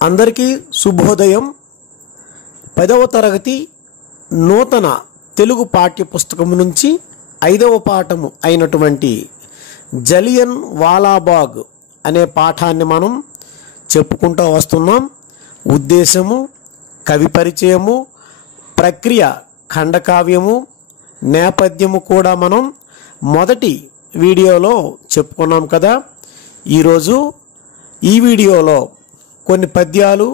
అందరికీ శుభోదయం. 10వ తరగతి నూతన తెలుగు పాఠ్యపుస్తకం నుంచి 5వ పాఠము అయినటువంటి జలియన్ వాలాబాగ్ అనే పాఠాన్ని మనం చెప్పుకుంటూ వస్తున్నాం. ఉద్దేశము, కవి పరిచయము, ప్రక్రియ, ఖండకావ్యము, నేపథ్యము కూడా మనం మొదటి వీడియోలో చెప్పుకున్నాం కదా. ఈరోజు ఈ వీడియోలో కొన్ని పద్యాలు,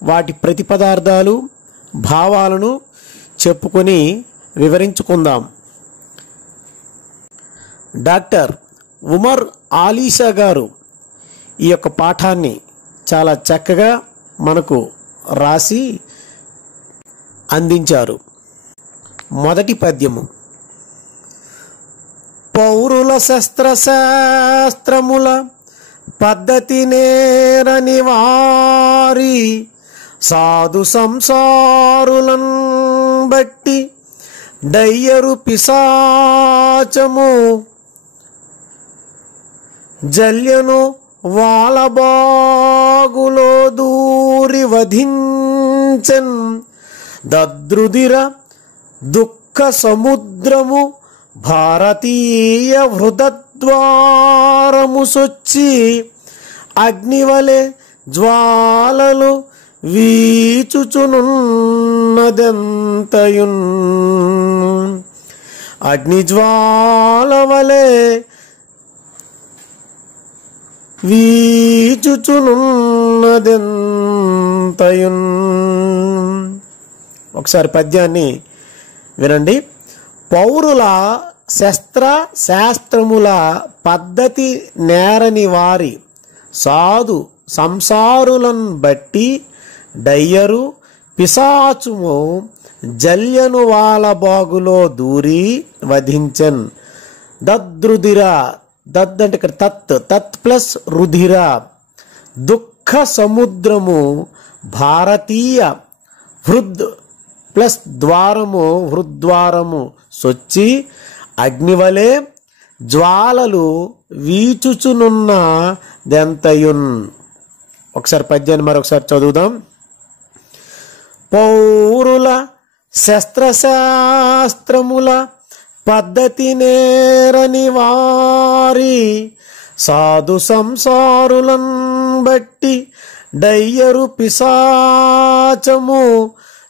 వాటి ప్రతిపదార్థాలు, భావాలను చెప్పుకొని వివరించుకుందాం. డాక్టర్ ఉమర్ ఆలీషా గారు ఈ యొక్క పాఠాన్ని చాలా చక్కగా మనకు రాసి అందించారు. మొదటి పద్యము: పౌరుల శస్త్రముల పద్ధతి నేరని వారి సాధు సంసారులను బట్టి డయ్యరు పిశాచము జల్యను వాలబాగులో దూరి వధించెన్. దద్రుదిర దుఃఖ సముద్రము భారతీయ హృదద్వారము సొచ్చి అగ్నివలె జ్వాలలు వీచుచునున్నదెంతయున్. అగ్నిజ్వాల వలె వీచుచునున్నదెంతయున్. ఒకసారి పద్యాన్ని వినండి. పౌరుల శాస్త్రముల పద్ధతి నేరని వారి సాధు సంసారులను బట్టి డయ్యరు పిశాచుము జల్యను వాలబాగులో దూరి వధించన్. దద్రుదిర, దద్ అంటే ఇక్కడ తత్ ప్లస్ రుధిర, దుఃఖ సముద్రము భారతీయ హృద్ ప్లస్ ద్వారము హృద్వారము సొచ్చి అగ్నివలే జ్వాలలు వీచుచునున్న దెంతయున్. ఒకసారి పద్యాన్ని మరొకసారి చదువుదాం. పౌరుల శస్త్రముల పద్ధతి నేరని వారి సాధు సంసారులను బట్టి డయ్యరు పిశాచము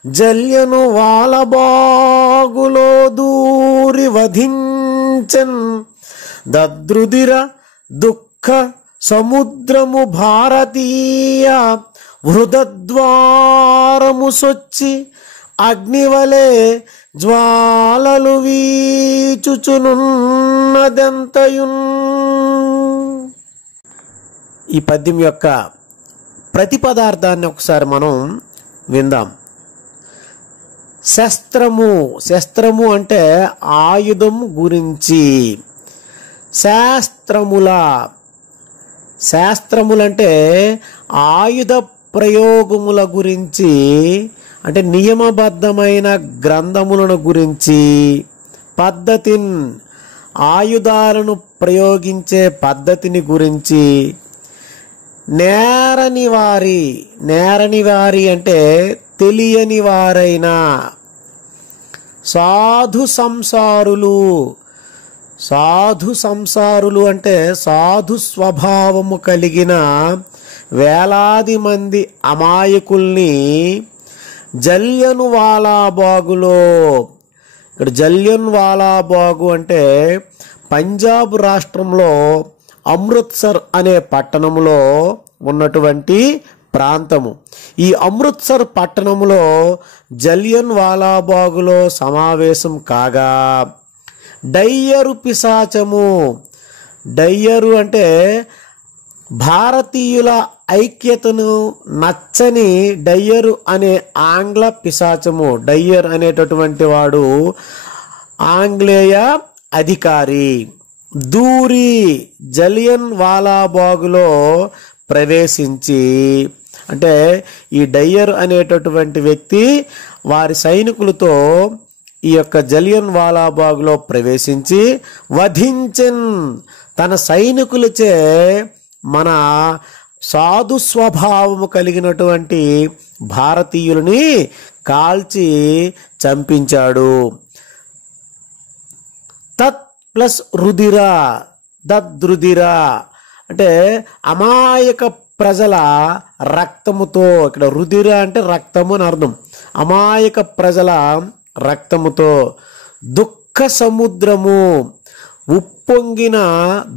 జల్యను వాలబాగులో దూరి వధించెన్. దద్రుదిర దుఃఖ సముద్రము భారతీయ హృదద్వారము సొచ్చి అగ్నివలే జ్వాలలు వీచుచునున్నదెంతయున్. ఈ పద్యం యొక్క ప్రతిపదార్థాన్ని ఒకసారి మనం విందాం. శస్త్రము అంటే ఆయుధం గురించి. శాస్త్రములంటే ఆయుధ ప్రయోగముల గురించి, అంటే నియమబద్ధమైన గ్రంథములను గురించి. పద్ధతిన్ ఆయుధాలను ప్రయోగించే పద్ధతిని గురించి. నేరని వారి అంటే తెలియని వారైనా. సాధు సంసారులు అంటే సాధు స్వభావము కలిగిన వేలాది మంది అమాయకుల్ని జలియన్ వాలాబాగులో, ఇక్కడ జలియన్ వాలాబాగు అంటే పంజాబ్ రాష్ట్రంలో అమృత్సర్ అనే పట్టణంలో ఉన్నటువంటి ప్రాంతము. ఈ అమృత్సర్ పట్టణంలో జలియన్ వాలాబాగులో సమావేశం కాగా డయ్యరు పిశాచము. డయ్యరు అంటే భారతీయుల ఐక్యతను నచ్చని డయ్యరు అనే ఆంగ్ల పిశాచము. డయ్యర్ అనేటటువంటి వాడు ఆంగ్లేయ అధికారి. దూరి జలియన్ వాలాబాగులో ప్రవేశించి, అంటే ఈ డయ్యర్ అనేటటువంటి వ్యక్తి వారి సైనికులతో ఈ యొక్క జలియన్ వాలాబాగ్లో ప్రవేశించి వధించెన్, తన సైనికులచే మన సాధు స్వభావము కలిగినటువంటి భారతీయులని కాల్చి చంపించాడు. తత్ ప్లస్ రుధిర, దద్రుధిర అంటే అమాయక ప్రజల రక్తముతో, ఇక్కడ రుధిర అంటే రక్తము అని అర్థం. అమాయక ప్రజల రక్తముతో దుఃఖ సముద్రము, ఉప్పొంగిన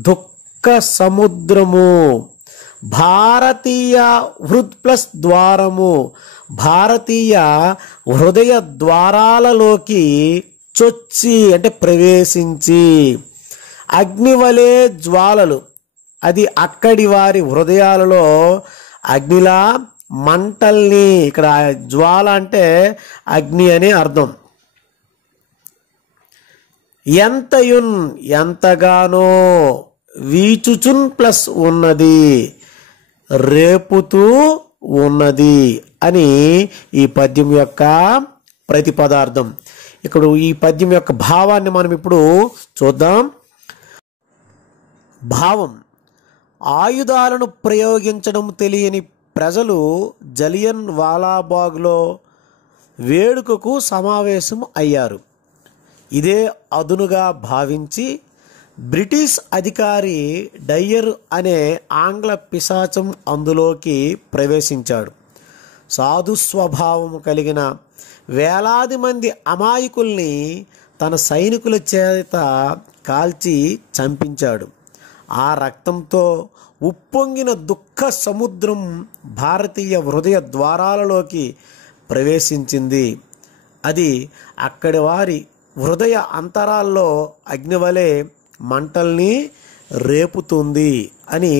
దుఃఖ సముద్రము, భారతీయ హృద్ ప్లస్ ద్వారము, భారతీయ హృదయ ద్వారాలలోకి చొచ్చి అంటే ప్రవేశించి, అగ్నివలే జ్వాలలు, అది అక్కడి వారి హృదయాలలో అగ్నిలా మంటల్ని, ఇక్కడ జ్వాల అంటే అగ్ని అని అర్థం. ఎంతయున్ ఎంతగానో, వీచుచున్ ప్లస్ ఉన్నది, రేపుతూ ఉన్నది అని ఈ పద్యం యొక్క ప్రతిపదార్థం. ఇక్కడ ఈ పద్యం యొక్క భావాన్ని మనం ఇప్పుడు చూద్దాం. భావం: ఆయుధాలను ప్రయోగించడం తెలియని ప్రజలు జలియన్ వాలాబాగ్లో వేడుకకు సమావేశం అయ్యారు. ఇదే అదునుగా భావించి బ్రిటిష్ అధికారి డయ్యర్ అనే ఆంగ్ల పిశాచం అందులోకి ప్రవేశించాడు. సాధు స్వభావం కలిగిన వేలాది మంది అమాయకుల్ని తన సైనికుల చేత కాల్చి చంపించాడు. ఆ రక్తంతో ఉప్పొంగిన దుఃఖ సముద్రం భారతీయ హృదయ ద్వారాలలోకి ప్రవేశించింది. అది అక్కడి వారి హృదయ అంతరాల్లో అగ్నివలే మంటల్ని రేపుతుంది అని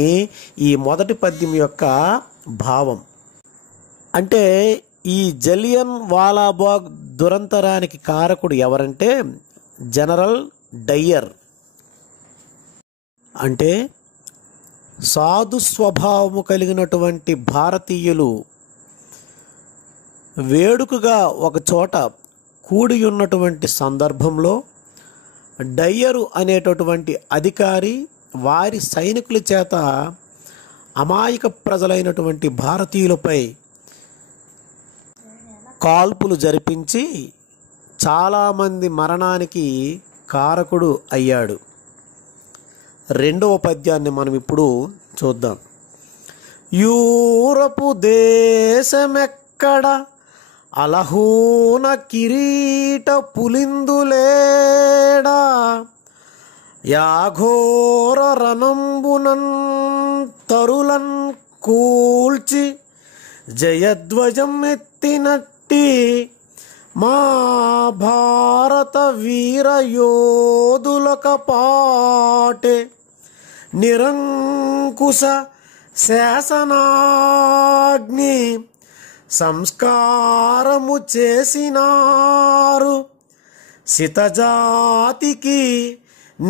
ఈ మొదటి పద్యం యొక్క భావం. అంటే ఈ జలియన్ వాలాబాగ్ దురంతరానికి కారకుడు ఎవరంటే జనరల్ డయ్యర్. అంటే సాధు స్వభావము కలిగినటువంటి భారతీయులు వేడుకగా ఒక చోట కూడి ఉన్నటువంటి సందర్భంలో డయ్యరు అనేటటువంటి అధికారి వారి సైనికుల చేత అమాయక ప్రజలైనటువంటి భారతీయులపై కాల్పులు జరిపించి చాలామంది మరణానికి కారకుడు అయ్యాడు. రెండవ పద్యాన్ని మనం ఇప్పుడు చూద్దాం. యూరపు దేశమెక్కడ అలహూన కిరీట పులిందులేడా, యాఘోర రణంబునన్ తరులన్ కూల్చి జయధ్వజం ఎత్తినట్టి మా భారత వీర యోధులక పాటే, నిరంకుశ శాసనాగ్ని సంస్కారము చేసినారు, సితజాతికి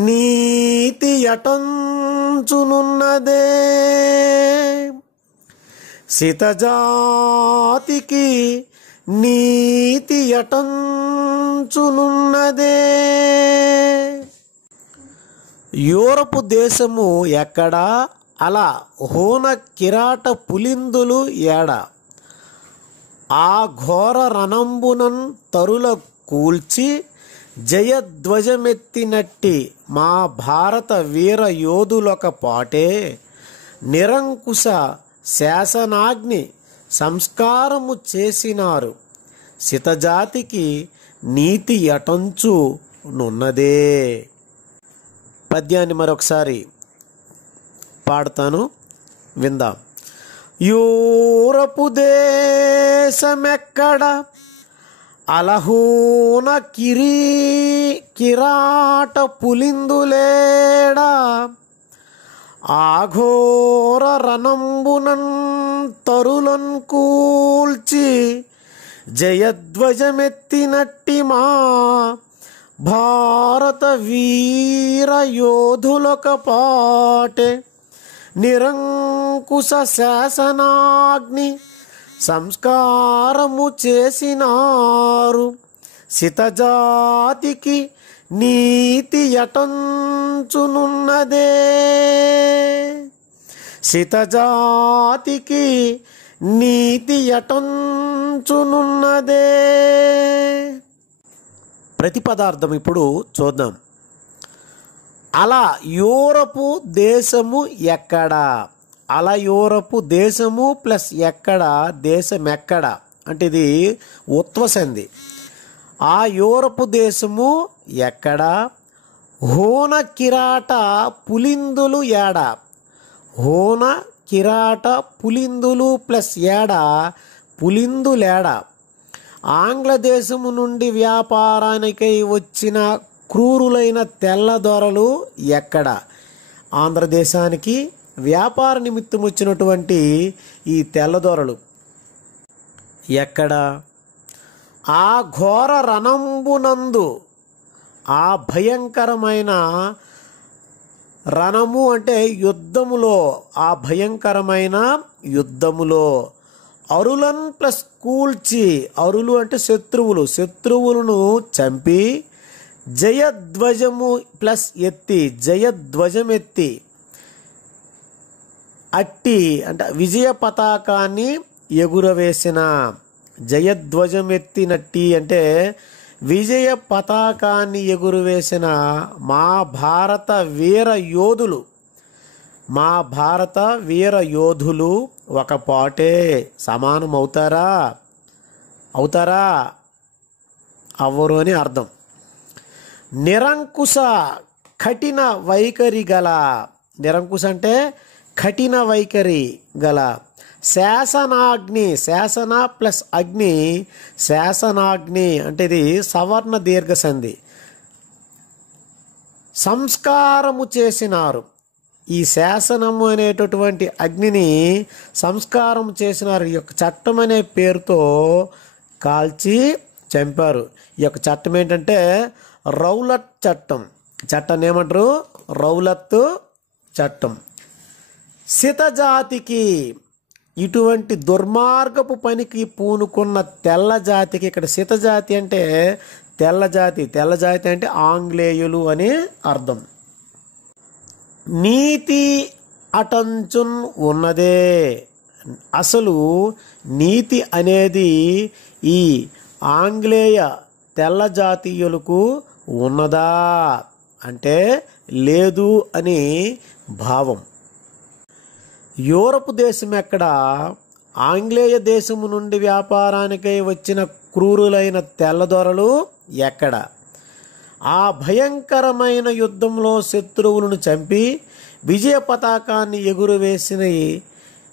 నీతి యటంచునున్నదే, సితజాతికి నీతి యటంచునున్నదే. యూరపు దేశము ఎక్కడా, అలా హోన కిరాట పులిందులు ఏడ, ఆ ఘోర రణంబునన్ తరుల కూల్చి జయధ్వజమెత్తినట్టి మా భారత వీర యోధులొక పాటే, నిరంకుశ శాసనాగ్ని సంస్కారము చేసినారు, సితజాతికి నీతి యటంచు నున్నదే. పద్యాన్ని మరొకసారి పాడతాను, విందాం. యూరపు దేశమెక్కడ అలహూన కిరాట పులిందులేడా, ఆఘోర రణంబునన్ తరులన్ కూల్చి జయధ్వజమెత్తినట్టి మా భారత వీర యోధులొక పాటే, నిరంకుశ శాసనాగ్ని సంస్కారము చేసినారు, సితజాతికి నీతి ఎటంచునున్నదే, సితజాతికి నీతి ఎటంచునున్నదే. ప్రతిపదార్థం ఇప్పుడు చూద్దాం. అలా యూరపు దేశము ఎక్కడ? అలా యూరపు దేశము ప్లస్ ఎక్కడ, దేశం ఎక్కడ అంటే ఇది ఉత్వ సంధి. ఆ యూరపు దేశము ఎక్కడ? హోన కిరాట పులిందులు ఏడ. హోన కిరాట పులిందులు ప్లస్ ఏడ, పులిందులేడ. ఆంగ్లదేశము నుండి వ్యాపారానికై వచ్చిన క్రూరులైన తెల్లదొరలు ఎక్కడ? ఆంధ్రదేశానికి వ్యాపార నిమిత్తం వచ్చినటువంటి ఈ తెల్లదొరలు ఎక్కడ? ఆ ఘోర రణంబునందు, ఆ భయంకరమైన రణము అంటే యుద్ధములో, ఆ భయంకరమైన యుద్ధములో అరులన్ ప్లస్ కూల్చి, అరులు అంటే శత్రువులు, శత్రువులను చంపి జయధ్వజము ప్లస్ ఎత్తి, జయధ్వజం ఎత్తి అట్టి అంటే విజయ పతాకాన్ని ఎగురవేసిన, జయధ్వజం ఎత్తినట్టి అంటే విజయ పతాకాన్ని ఎగురవేసిన మా భారత వీర యోధులు, మా భారత వీర యోధులు ఒక పాటే సమానం అవుతారా? అవుతారా? అవ్వరు అని అర్థం. నిరంకుశ కఠిన వైఖరి గల, నిరంకుశ అంటే కఠిన వైఖరి గల శాసనాగ్ని, శాసన ప్లస్ అగ్ని, శాసనాగ్ని అంటే ఇది సవర్ణ దీర్ఘ సంధి. సంస్కారము చేసినారు, ఈ శాసనము అనేటటువంటి అగ్నిని సంస్కారం చేసినారు. ఈ యొక్క చట్టం అనే పేరుతో కాల్చి చంపారు. ఈ యొక్క చట్టం ఏంటంటే రౌలట్ చట్టం. చట్టాన్ని ఏమంటారు? రౌలత్ చట్టం. సితజాతికి, ఇటువంటి దుర్మార్గపు పనికి పూనుకున్న తెల్ల జాతికి, ఇక్కడ సితజాతి అంటే తెల్ల జాతి, తెల్ల జాతి అంటే ఆంగ్లేయులు అని అర్థం. నీతి అటంచున్ ఉన్నదే, అసలు నీతి అనేది ఈ ఆంగ్లేయ తెల్ల జాతీయులకు ఉన్నదా అంటే లేదు అని భావం. యూరప్ దేశం ఎక్కడ? ఆంగ్లేయ దేశము నుండి వ్యాపారానికై వచ్చిన క్రూరులైన తెల్లదొరలు ఎక్కడ? ఆ భయంకరమైన యుద్ధంలో శత్రువులను చంపి విజయ పతాకాన్ని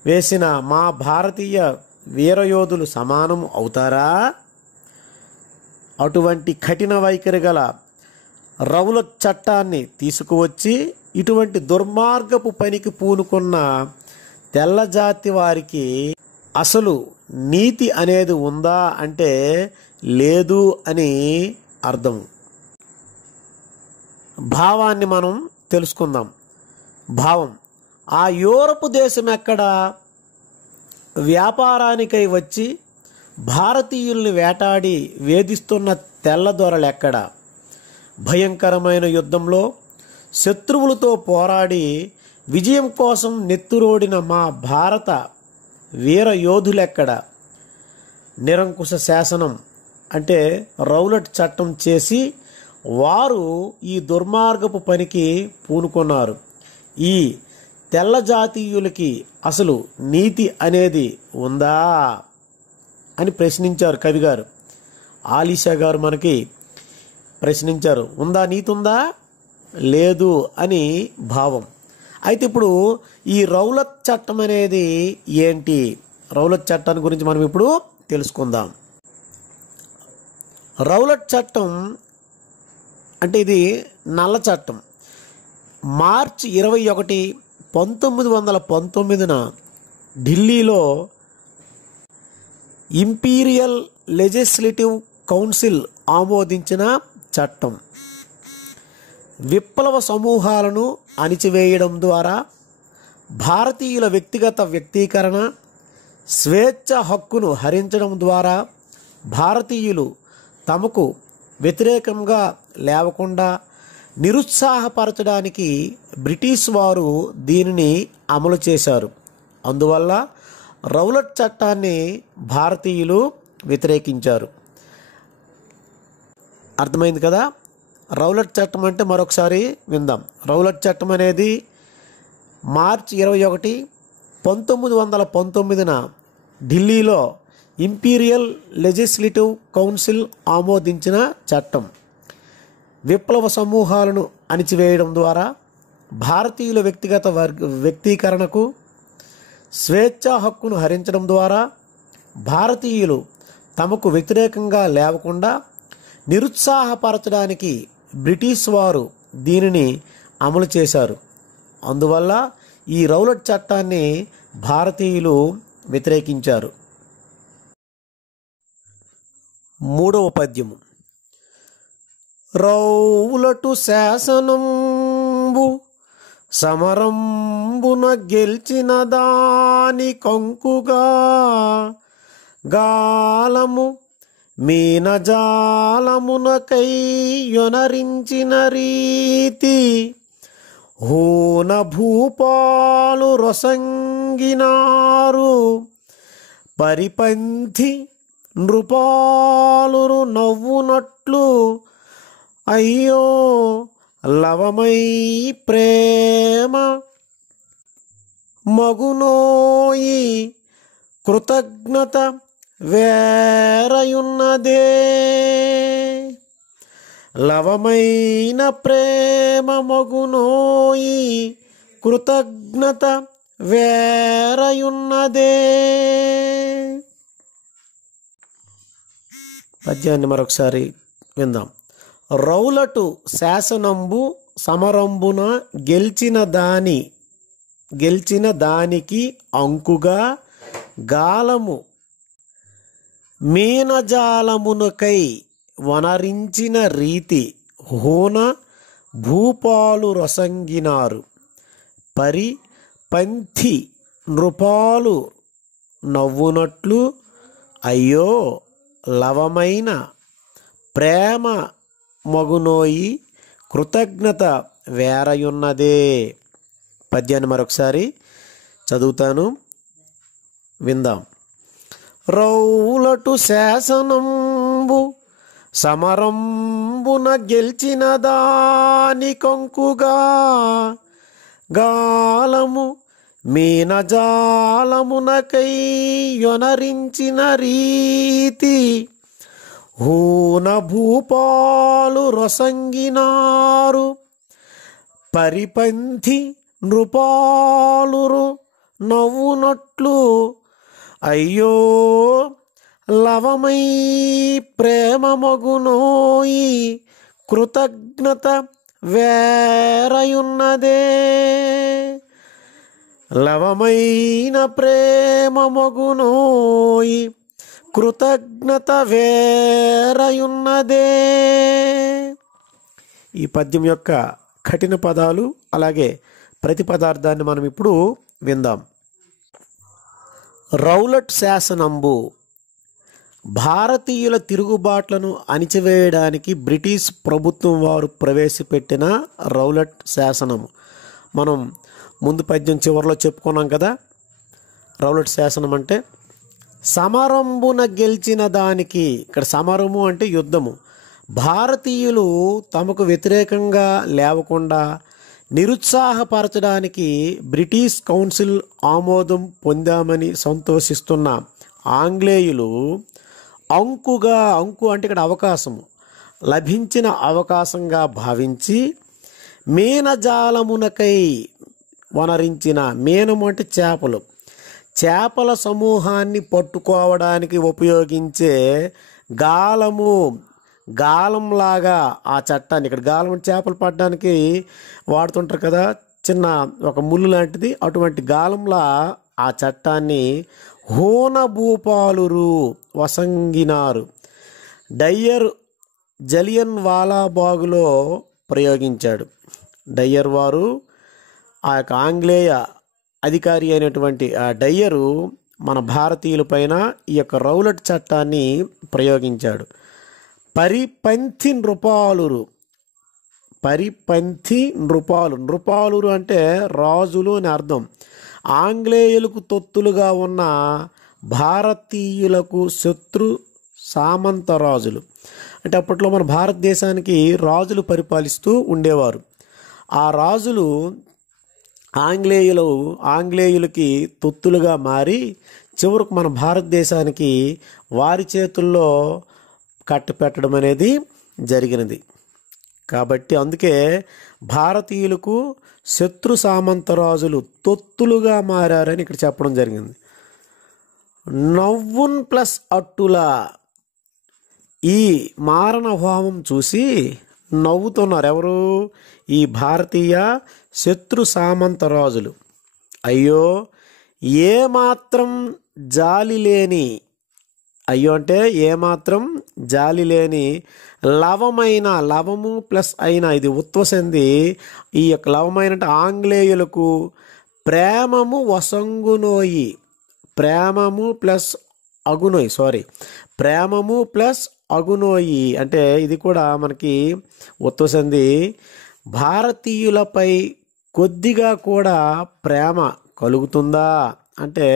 వేసిన మా భారతీయ వీరయోధులు సమానం అవుతారా? అటువంటి కఠిన వైఖరి గల రౌలత్ చట్టాన్ని తీసుకువచ్చి ఇటువంటి దుర్మార్గపు పనికి పూనుకున్న తెల్లజాతి వారికి అసలు నీతి అనేది ఉందా అంటే లేదు అని అర్థం. భావాన్ని మనం తెలుసుకుందాం. భావం: ఆ యూరప్ దేశం ఎక్కడ? వ్యాపారానికై వచ్చి భారతీయుల్ని వేటాడి వేధిస్తున్న తెల్లదొరలు ఎక్కడ? భయంకరమైన యుద్ధంలో శత్రువులతో పోరాడి విజయం కోసం నెత్తురోడిన మా భారత వీర యోధులెక్కడ? నిరంకుశ శాసనం అంటే రౌలట్ చట్టం చేసి వారు ఈ దుర్మార్గపు పనికి పూనుకున్నారు. ఈ తెల్ల జాతీయులకి అసలు నీతి అనేది ఉందా అని ప్రశ్నించారు కవిగారు. ఆలీషా గారు మనకి ప్రశ్నించారు, ఉందా, నీతి ఉందా? లేదు అని భావం. అయితే ఇప్పుడు ఈ రౌలత్ చట్టం అనేది ఏంటి? రౌలత్ చట్టాన్ని గురించి మనం ఇప్పుడు తెలుసుకుందాం. రౌలట్ చట్టం అంటే ఇది నల్ల చట్టం. మార్చి 21, 1919 ఢిల్లీలో ఇంపీరియల్ లెజిస్లేటివ్ కౌన్సిల్ ఆమోదించిన చట్టం. విప్లవ సమూహాలను అణిచివేయడం ద్వారా భారతీయుల వ్యక్తిగత వ్యక్తీకరణ, స్వేచ్ఛ హక్కును హరించడం ద్వారా భారతీయులు తమకు వ్యతిరేకంగా లేవకుండా నిరుత్సాహపరచడానికి బ్రిటిష్ వారు దీనిని అమలు చేశారు. అందువల్ల రౌలట్ చట్టాన్ని భారతీయులు వ్యతిరేకించారు. అర్థమైంది కదా? రౌలట్ చట్టం అంటే మరొకసారి విందాం. రౌలట్ చట్టం అనేది మార్చి 21, 1919 ఢిల్లీలో ఇంపీరియల్ లెజిస్లేటివ్ కౌన్సిల్ ఆమోదించిన చట్టం. విప్లవ సమూహాలను అణిచివేయడం ద్వారా భారతీయుల వ్యక్తిగత వ్యక్తీకరణకు స్వేచ్ఛా హక్కును హరించడం ద్వారా భారతీయులు తమకు వ్యతిరేకంగా లేవకుండా నిరుత్సాహపరచడానికి బ్రిటిష్ వారు దీనిని అమలు చేశారు. అందువల్ల ఈ రౌలట్ చట్టాన్ని భారతీయులు వ్యతిరేకించారు. 3వ పద్యము. రౌలటు శాసనంబు సమరంబున గెల్చిన దాని కంకుగా గాలము మీనజాలమునకై యొనరించిన రీతి హూన భూపాలు రొసంగినారు పరిపంథి నృపాలురు నవ్వునట్లు అయ్యో లవమై ప్రేమ మగునోయి కృతజ్ఞత వేరయున్నదే. లవమైన ప్రేమ మగునోయి కృతజ్ఞత వేరయున్నదే. పద్యాన్ని మరొకసారి విందాం. రౌలటు శాసనంబు సమరంబున గెల్చిన దానికి అంకుగా గాలము మీనజాలమునకై వనరించిన రీతి హూన భూపాలు రొసంగినారు పరి పంథి నృపాలు నవ్వునట్లు అయ్యో లవమైన ప్రేమ మగునోయి కృతజ్ఞత వేరయున్నదే. పద్యాన్ని మరొకసారి చదువుతాను, విందాం. రౌలటు శాసనంబు సమరంబున గెల్చిన దాని కంకుగా గాలము మీనజాలమునకై యొనరించిన రీతి హూన భూపాలు రొసంగినారు పరిపంథి నృపాలురు నవ్వునట్లు అయ్యో లవమై ప్రేమ మగునోయి కృతజ్ఞత వేరయున్నదే. లవమైన ప్రేమ మగునోయి కృతజ్ఞత వేరయున్నదే. ఈ పద్యం యొక్క కఠిన పదాలు అలాగే ప్రతి పదార్థాన్ని మనం ఇప్పుడు విందాం. రౌలట్ శాసనంబు భారతీయుల తిరుగుబాట్లను అణిచివేయడానికి బ్రిటిష్ ప్రభుత్వం వారు ప్రవేశపెట్టిన రౌలట్ శాసనము. మనం ముందు పద్యం చివరిలో చెప్పుకున్నాం కదా. రౌలట్ శాసనం అంటే సమరంబున గెలిచిన దానికి, ఇక్కడ సమరము అంటే యుద్ధము, భారతీయులు తమకు వ్యతిరేకంగా లేవకుండా నిరుత్సాహపరచడానికి బ్రిటిష్ కౌన్సిల్ ఆమోదం పొందామని సంతోషిస్తున్న ఆంగ్లేయులు అంకు అంటే ఇక్కడ అవకాశము, లభించిన అవకాశంగా భావించి మీనజాలమునకై వనరించిన, మీనము అంటే చేపల సమూహాన్ని పట్టుకోవడానికి ఉపయోగించే గాలంలాగా ఆ చట్టాన్ని, ఇక్కడ గాలం చేపలు పట్టడానికి వాడుతుంటారు కదా, చిన్న ఒక ముళ్ళు లాంటిది, అటువంటి గాలంలా ఆ చట్టాన్ని హూన భూపాలురు వసంగినారు డయ్యర్ జలియన్ వాలాబాగులో ప్రయోగించాడు. డయ్యర్ వారు ఆ యొక్క ఆంగ్లేయ అధికారి అయినటువంటి ఆ డయ్యరు మన భారతీయుల పైన ఈ యొక్క రౌలట్ చట్టాన్ని ప్రయోగించాడు. పరిపంథి నృపాలురు. పరిపంథి నృపాలు. నృపాలురు అంటే రాజులు అని అర్థం. ఆంగ్లేయులకు తొత్తులుగా ఉన్న భారతీయులకు శత్రు సామంత రాజులు. అంటే అప్పట్లో మన భారతదేశానికి రాజులు పరిపాలిస్తూ ఉండేవారు. ఆ రాజులు ఆంగ్లేయులకి తొత్తులుగా మారి చివరకు మన భారతదేశానికి వారి చేతుల్లో కట్టపెట్టడం అనేది జరిగినది. కాబట్టి అందుకే భారతీయులకు శత్రు సామంత రాజులు తొత్తులుగా మారారని ఇక్కడ చెప్పడం జరిగింది. నవ్వున్ ప్లస్ అట్టుల. ఈ మారణ హోమం చూసి నవ్వుతున్నారు ఎవరు? ఈ భారతీయ శత్రు సామంత రాజులు. అయ్యో ఏమాత్రం జాలి లేని, అయ్యో అంటే ఏమాత్రం జాలి లేని లవమైన, లవము ప్లస్ అయిన, ఇది ఉత్వసంది. ఈ యొక్క లవమైన అంటే ఆంగ్లేయులకు ప్రేమము వసంగునోయి. ప్రేమము ప్లస్ అగునోయి అంటే ఇది కూడా మనకి ఉత్వసంది. భారతీయులపై కొద్దిగా కూడా ప్రేమ కలుగుతుందా అంటే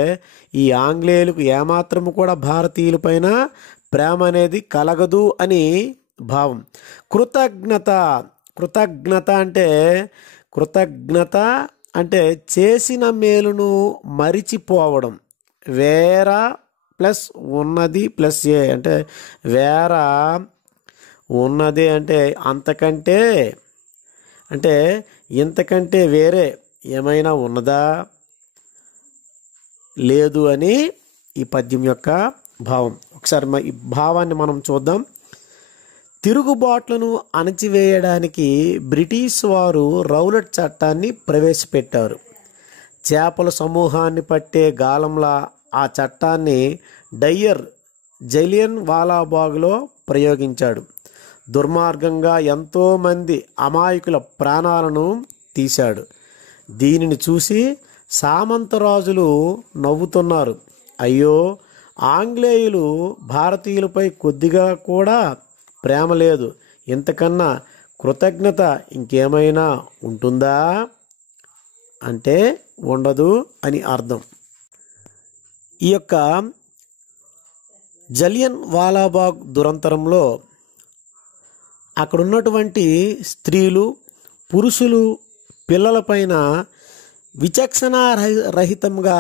ఈ ఆంగ్లేయులకు ఏమాత్రము కూడా భారతీయులపైన ప్రేమ అనేది కలగదు అని భావం. కృతజ్ఞత. కృతజ్ఞత అంటే చేసిన మేలును మరిచిపోవడం. వేర ప్లస్ ఉన్నది ప్లస్ ఏ అంటే వేర ఉన్నది అంటే అంతకంటే, అంటే ఇంతకంటే వేరే ఏమైనా ఉన్నదా లేదు అని ఈ పద్యం యొక్క భావం. ఒకసారి ఈ భావాన్ని మనం చూద్దాం. తిరుగుబాట్లను అణచివేయడానికి బ్రిటిష్ వారు రౌలట్ చట్టాన్ని ప్రవేశపెట్టారు. చేపల సమూహాన్ని పట్టే గాలంలా ఆ చట్టాన్ని జలియన్ వాలాబాగ్లో ప్రయోగించాడు. దుర్మార్గంగా ఎంతోమంది అమాయకుల ప్రాణాలను తీశాడు. దీనిని చూసి సామంతరాజులు నవ్వుతున్నారు. అయ్యో ఆంగ్లేయులు భారతీయులపై కొద్దిగా కూడా ప్రేమ లేదు, ఇంతకన్నా కృతజ్ఞత ఇంకేమైనా ఉంటుందా అంటే ఉండదు అని అర్థం. ఈ యొక్క జలియన్ వాలాబాగ్ దురంతరంలో అక్కడ ఉన్నటువంటి స్త్రీలు, పురుషులు, పిల్లలపైన విచక్షణారహితంగా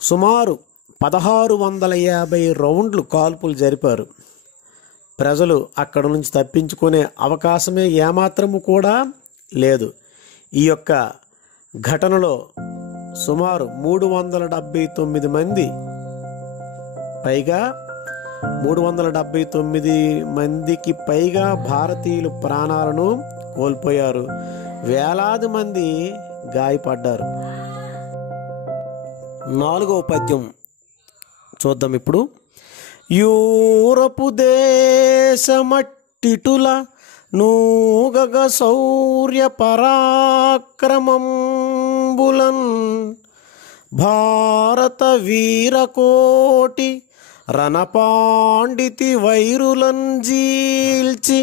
సుమారు 1650 రౌండ్లు కాల్పులు జరిపారు. ప్రజలు అక్కడ నుంచి తప్పించుకునే అవకాశమే ఏమాత్రము కూడా లేదు. ఈ యొక్క ఘటనలో సుమారు 379 మందికి పైగా భారతీయులు ప్రాణాలను కోల్పోయారు. వేలాది మంది గాయపడ్డారు. 4వ పద్యం చూద్దాం ఇప్పుడు. యూరపు దేశమట్టిటుల నూగగ శౌర్య పరాక్రమంబులన్ భారత వీరకోటి రణపాండితి వైరులన్ జీల్చి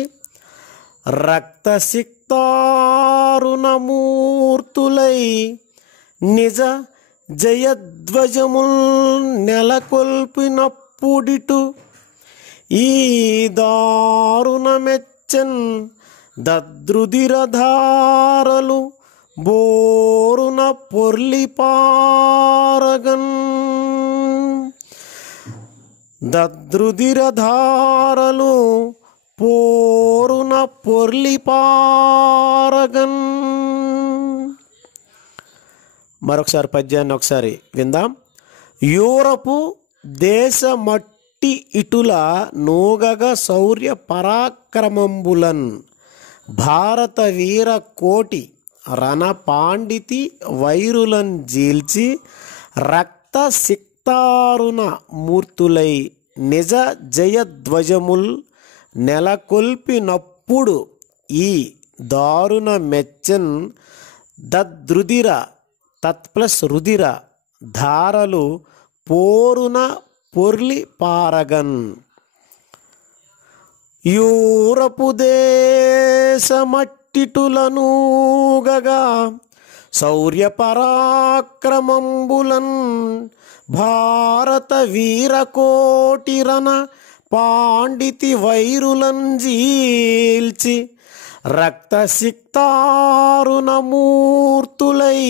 రక్తసిక్తారుణమూర్తులై నిజ జయధ్వజముల్ నెలకొల్పినప్పుడిటు ఈ దారుణమెచ్చన్ దద్రుదిరధారలు బోరున పొర్లిపారగన్. దద్రుదిరధారలు పోరున పొర్లిపారగన్. మరొకసారి పద్యాన్ని ఒకసారి విందాం. యూరపు దేశ మట్టి ఇటుల నూగగ శౌర్య పరాక్రమంబులన్ భారత వీర కోటి రణపాండితి వైరులన్ జీల్చి రక్త సిక్తారుణ మూర్తులై నిజ జయధ్వజముల్ నెలకొల్పినప్పుడు ఈ దారుణ మెచ్చన్ దద్రుదిర రుదిర ధారలు పోరున పొర్లి పారగన్. యూరపు దేశమట్టిటులనూగగా శౌర్య పరాక్రమంబులన్ భారత వీరకోటిరన పాండితి వైరులన్ జీల్చి రక్తసిక్తారుణమూర్తులై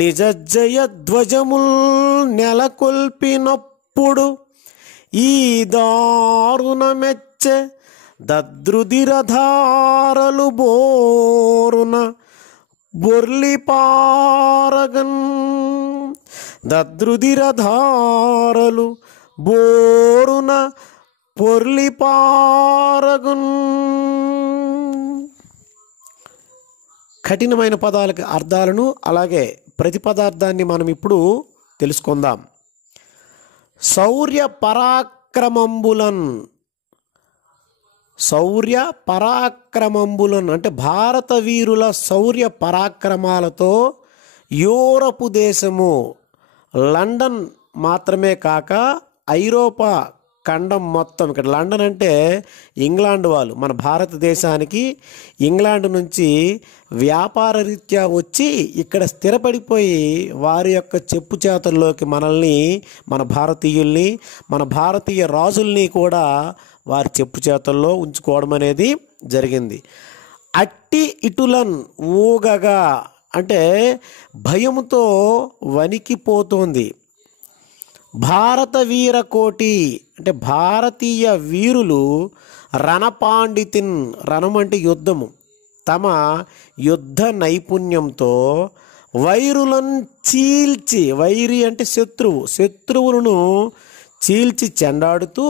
నిజ జయధ్వజముల్ నెలకొల్పినప్పుడు ఈ దారుణమెచ్చే దద్రుదిరధారలు బోరున బొర్లిపారగన్ దద్రుదిరధారలు బోరున పొర్లిపారగున్. కఠినమైన పదాలకి అర్థాలను అలాగే ప్రతి పదార్థాన్ని మనం ఇప్పుడు తెలుసుకుందాం. శౌర్య పరాక్రమంబులన్, శౌర్య పరాక్రమంబులన్ అంటే భారత వీరుల శౌర్య పరాక్రమాలతో యూరపు దేశము, లండన్ మాత్రమే కాక ఐరోపా ఖండం మొత్తం, ఇక్కడ లండన్ అంటే ఇంగ్లాండ్ వాళ్ళు, మన భారతదేశానికి ఇంగ్లాండ్ నుంచి వ్యాపార రీత్యా వచ్చి ఇక్కడ స్థిరపడిపోయి వారి యొక్క చెప్పు చేతల్లోకి మనల్ని, మన భారతీయుల్ని, మన భారతీయ రాజుల్ని కూడా వారి చెప్పు చేతల్లో ఉంచుకోవడం అనేది జరిగింది. అట్టి ఇటులన్ ఊగగా అంటే భయముతో వణికిపోతోంది. భారత వీరకోటి అంటే భారతీయ వీరులు రణపాండితిన్, రణం అంటే యుద్ధము, తమ యుద్ధ నైపుణ్యంతో వైరులను చీల్చి, వైరి అంటే శత్రువు, శత్రువులను చీల్చి చెండాడుతూ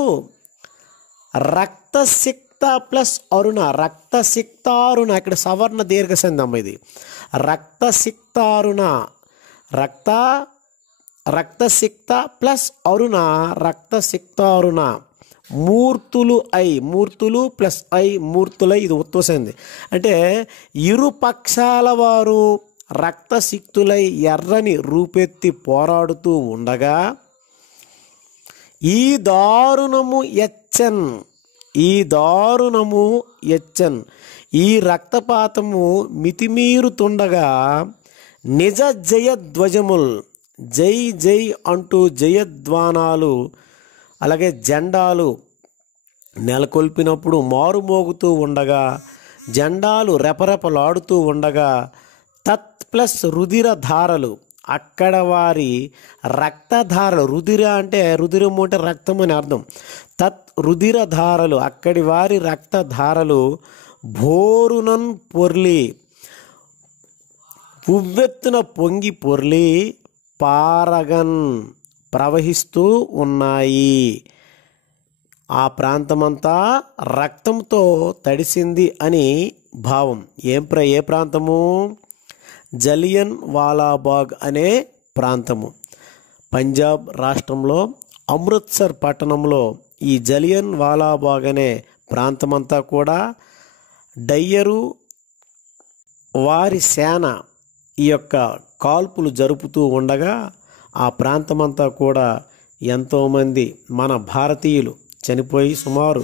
రక్తసిక్త ప్లస్ అరుణ, రక్తసిక్తారుణ, ఇక్కడ సవర్ణ దీర్ఘసంధి అమ్మ ఇది, రక్తసిక్తారుణ, రక్తసిక్త ప్లస్ అరుణ, రక్తసిక్తారుణ మూర్తులు ఐ, మూర్తులు ప్లస్ ఐ మూర్తులై, ఇది ఉత్వసింది అంటే ఇరు పక్షాల వారు రక్తసిక్తులై ఎర్రని రూపెత్తి పోరాడుతూ ఉండగా ఈ దారుణము ఎచ్చన్, ఈ దారుణము ఎచ్చన్, ఈ రక్తపాతము మితిమీరుతుండగా నిజ జయధ్వజముల్, జై జై అంటూ జయధ్వానాలు అలాగే జెండాలు నెలకొల్పినప్పుడు మారుమోగుతూ ఉండగా, జెండాలు రెపరెపలాడుతూ ఉండగా తత్ ప్లస్ రుధిర ధారలు, అక్కడ వారి రక్తధారలు, రుధిర అంటే రుధిరము అంటే రక్తం అని అర్థం, తత్ రుధిర ధారలు, అక్కడి వారి రక్తధారలు భోరునన్ పొర్లి, ఉవ్వెత్తున పొంగి పొర్లి పారగన్ ప్రవహిస్తూ ఉన్నాయి. ఆ ప్రాంతమంతా రక్తంతో తడిసింది అని భావం. ఏ ప్రాంతము? జలియన్ వాలాబాగ్ అనే ప్రాంతము. పంజాబ్ రాష్ట్రంలో అమృత్సర్ పట్టణంలో ఈ జలియన్ వాలాబాగ్ అనే ప్రాంతమంతా కూడా డయ్యరు వారి సేన ఈ యొక్క కాల్పులు జరుపుతూ ఉండగా ఆ ప్రాంతమంతా కూడా ఎంతోమంది మన భారతీయులు చనిపోయి సుమారు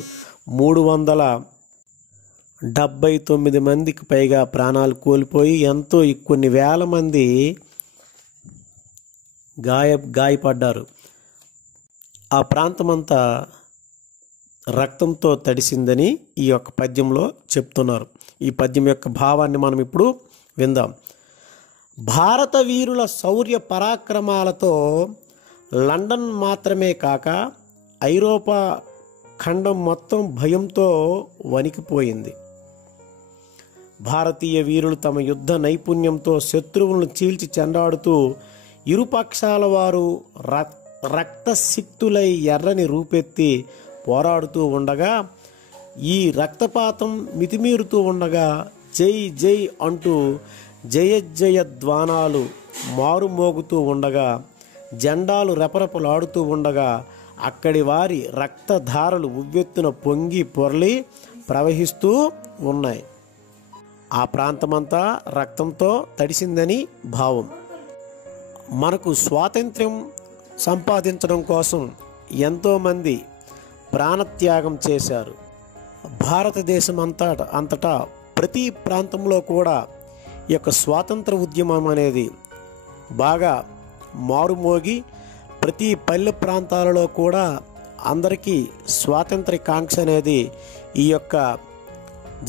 379 మందికి పైగా ప్రాణాలు కోల్పోయి ఎంతో కొన్ని వేల మంది గాయపడ్డారు. ఆ ప్రాంతమంతా రక్తంతో తడిసిందని ఈ యొక్క పద్యంలో చెప్తున్నారు. ఈ పద్యం యొక్క భావాన్ని మనం ఇప్పుడు విందాం. భారత వీరుల శౌర్య పరాక్రమాలతో లండన్ మాత్రమే కాక ఐరోపా ఖండం మొత్తం భయంతో వణికిపోయింది. భారతీయ వీరులు తమ యుద్ధ నైపుణ్యంతో శత్రువులను చీల్చి చెండాడుతూ ఇరుపక్షాల వారు రక్తసిక్తులై ఎర్రని రూపెత్తి పోరాడుతూ ఉండగా, ఈ రక్తపాతం మితిమీరుతూ ఉండగా జై జై అంటూ జయ జయధ్వానాలు మారుమోగుతూ ఉండగా, జెండాలు రెపరెపలాడుతూ ఉండగా అక్కడి వారి రక్తధారలు ఉవ్వెత్తున పొంగి పొర్లి ప్రవహిస్తూ ఉన్నాయి. ఆ ప్రాంతమంతా రక్తంతో తడిసిందని భావం. మనకు స్వాతంత్ర్యం సంపాదించడం కోసం ఎంతోమంది ప్రాణత్యాగం చేశారు. భారతదేశం అంతటా ప్రతి ప్రాంతంలో కూడా ఈ యొక్క స్వాతంత్ర ఉద్యమం అనేది బాగా మారుమోగి ప్రతి పల్లె ప్రాంతాలలో కూడా అందరికీ స్వాతంత్ర కాంక్ష అనేది ఈ యొక్క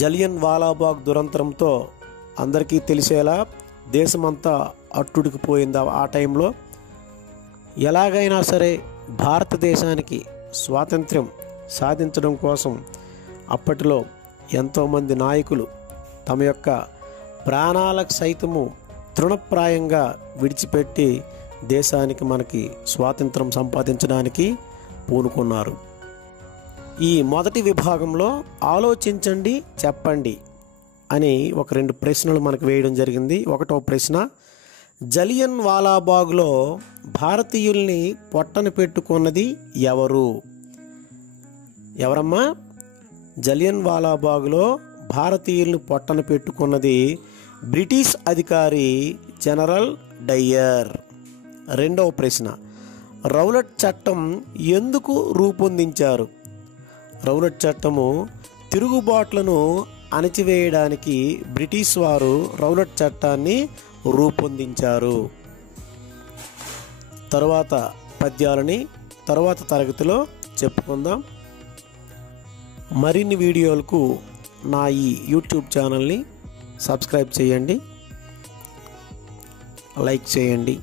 జలియన్ వాలాబాగ్ దురంతంతో అందరికీ తెలిసేలా దేశమంతా అట్టుడికిపోయింది. ఆ టైంలో ఎలాగైనా సరే భారతదేశానికి స్వాతంత్ర్యం సాధించడం కోసం అప్పటిలో ఎంతోమంది నాయకులు తమ యొక్క ప్రాణాలకు సైతము తృణప్రాయంగా విడిచిపెట్టి దేశానికి మనకి స్వాతంత్రం సంపాదించడానికి పూనుకున్నారు. ఈ మొదటి విభాగంలో ఆలోచించండి చెప్పండి అని ఒక 2 ప్రశ్నలు మనకు వేయడం జరిగింది. ఒకటో ప్రశ్న, జలియన్ వాలాబాగ్లో భారతీయుల్ని పొట్టన పెట్టుకున్నది ఎవరు? ఎవరమ్మా? జలియన్ వాలాబాగ్లో భారతీయుల్ని పొట్టన పెట్టుకున్నది బ్రిటిష్ అధికారి జనరల్ డయ్యర్. రెండవ ప్రశ్న, రౌలట్ చట్టం ఎందుకు రూపొందించారు? రౌలట్ చట్టము తిరుగుబాట్లను అణచివేయడానికి బ్రిటిష్ వారు రౌలట్ చట్టాన్ని రూపొందించారు. తరువాత పద్యాలని తరువాత తరగతిలో చెప్పుకుందాం. మరిన్ని వీడియోలకు నా ఈ యూట్యూబ్ ఛానల్ని సబ్స్క్రైబ్ చేయండి, లైక్ చేయండి.